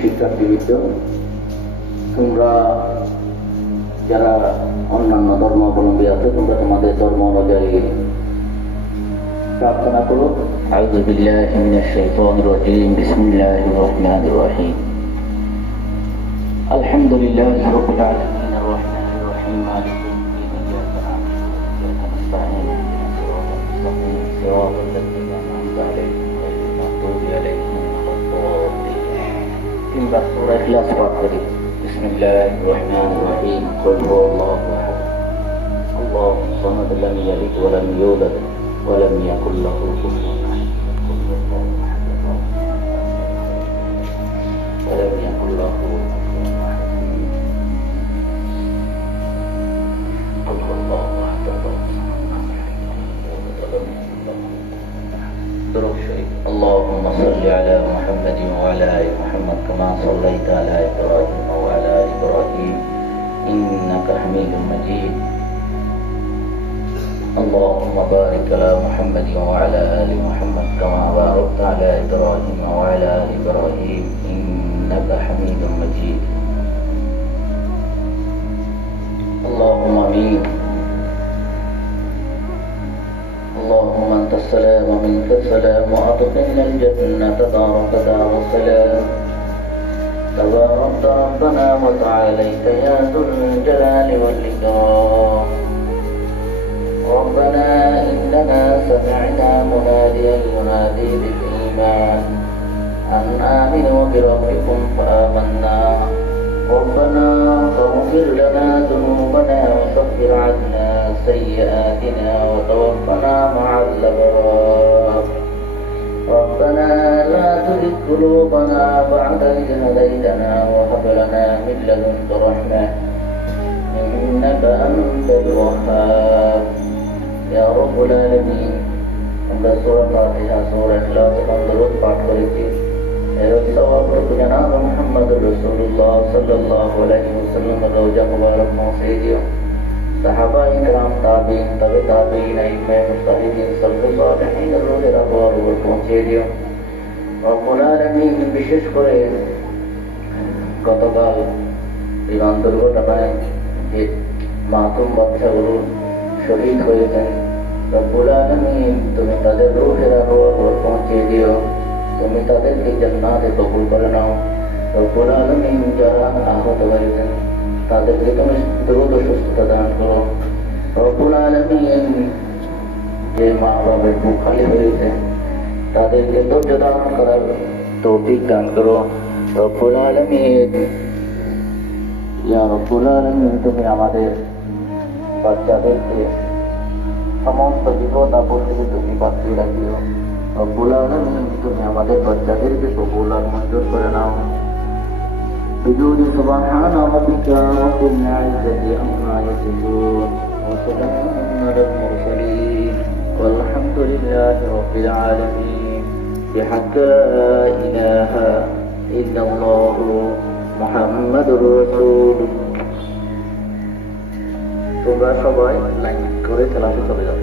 শিক্ষার্থীবৃন্দ, তোমরা যারা অন্যান্য ধর্মাবলম্বী আছে, তোমরা তোমাদের ধর্ম অনুযায়ী প্রার্থনা করো। আউযু বিল্লাহি মিনাশ শাইতানির রাজীম। বিসমিল্লাহির রহমানির রহিম। আলহামদুলিল্লাহি রাব্বিল আলামিন আর রাহমানির রহিম মালিকি ইয়াউমিদ্দিন ইyyaka na'budu wa iyyaka nasta'in ihdinas siratal mustaqim siratal ladzina an'amta 'alaihim ghayril maghdubi 'alaihim waladdallin। তিনবার সূরা ইখলাস পাঠ করি। বিসমিল্লাহির রহমানির রহিম। কুল হুয়াল্লাহু আহাদ আল্লাহুস সামাদ লাম ইয়ালিদ ওয়া লাম ইউলাদ ওয়া লাম ইয়াকুল লাহু কুফুওয়ান আহাদ। কুল হুয়াল্লাহু আহাদ ওয়া লাম ইয়াকুল লাহু اللهم صل على محمد وعلى آل محمد كما صليت على إبراهيم وعلى آل إبراهيم إنك حميد مجيد اللهم بارك على محمد وعلى آل محمد كما باركت على إبراهيم وعلى آل إبراهيم إنك حميد مجيد اللهم آمين اللهم أنت السلام ومنك السلام وأدخلنا الجنة تبارك دار السلام تبارك ربنا وتعاليت يا ذو الجلال والإكرام ربنا إننا سمعنا مناديا ينادي بالإيمان أن آمنوا بربكم فآمنا ربنا فاغفر لنا ذنوبنا وكفر عنا سيئاتنا وتوفنا مع الأبرار ربنا لا تزغ قلوبنا بعد إذ هديتنا وهب لنا من لدنك رحمة إنك أنت الوهاب يا رب العالمين। আমরা সূরা ফাতিহা, সূরা ইখলাস এবং দরুদ পাঠ করেছি। এর সওয়াব জনাব মুহাম্মদুর রাসূলুল্লাহ সাল্লাল্লাহু আলাইহি ওয়াসাল্লামের রওজা মুবারক পৌঁছে দিও। সাহাবায়ে কেরাম, তাবিঈন, তাবে তাবিঈন, আইম্মায়ে মুজতাহিদিন, সালফে সালেহিনের রোহের আবহাওয়ার উপর পৌঁছে দিও। রব্বুল আলামিন, বিশেষ করে গতকাল বিমান দুর্ঘটনায় যে মাসুম বাচ্চাগুলো শহীদ হয়েছেন, রব্বুল আলামিন তুমি তাদের রূহের আবহাওয়ার উপর পৌঁছে দিও। তুমি তাদেরকে জান্নাতে কবুল করে নাও। রব্বুল আলামিন যারা আহত হয়েছেন তাদেরকে তুমি দ্রুত সুস্থতা দান করো। রব্বুল আলামিন যে মা বাবার বুক খালি হয়েছে তাদেরকে ধৈর্য দান করার তৌফিক দান করো। রব্বুল আলামিন, ইয়া রব্বুল আলামিন, তুমি আমাদের বাচ্চাদেরকে সমস্ত বিপদ আপদ থেকে তুমি বাঁচিয়ে রাখিও। রব্বুল আলামিন, তুমি আমাদের বাচ্চাদেরকে কবুল আর মঞ্জুর করে নাও। بجود سبحان ربك رب العزة عما يصفون وسلام على المرسلين والحمد لله رب العالمين بحق لا إله إلا الله محمد رسول। তোমরা সবাই লাইন করে ক্লাসে চলে যাও।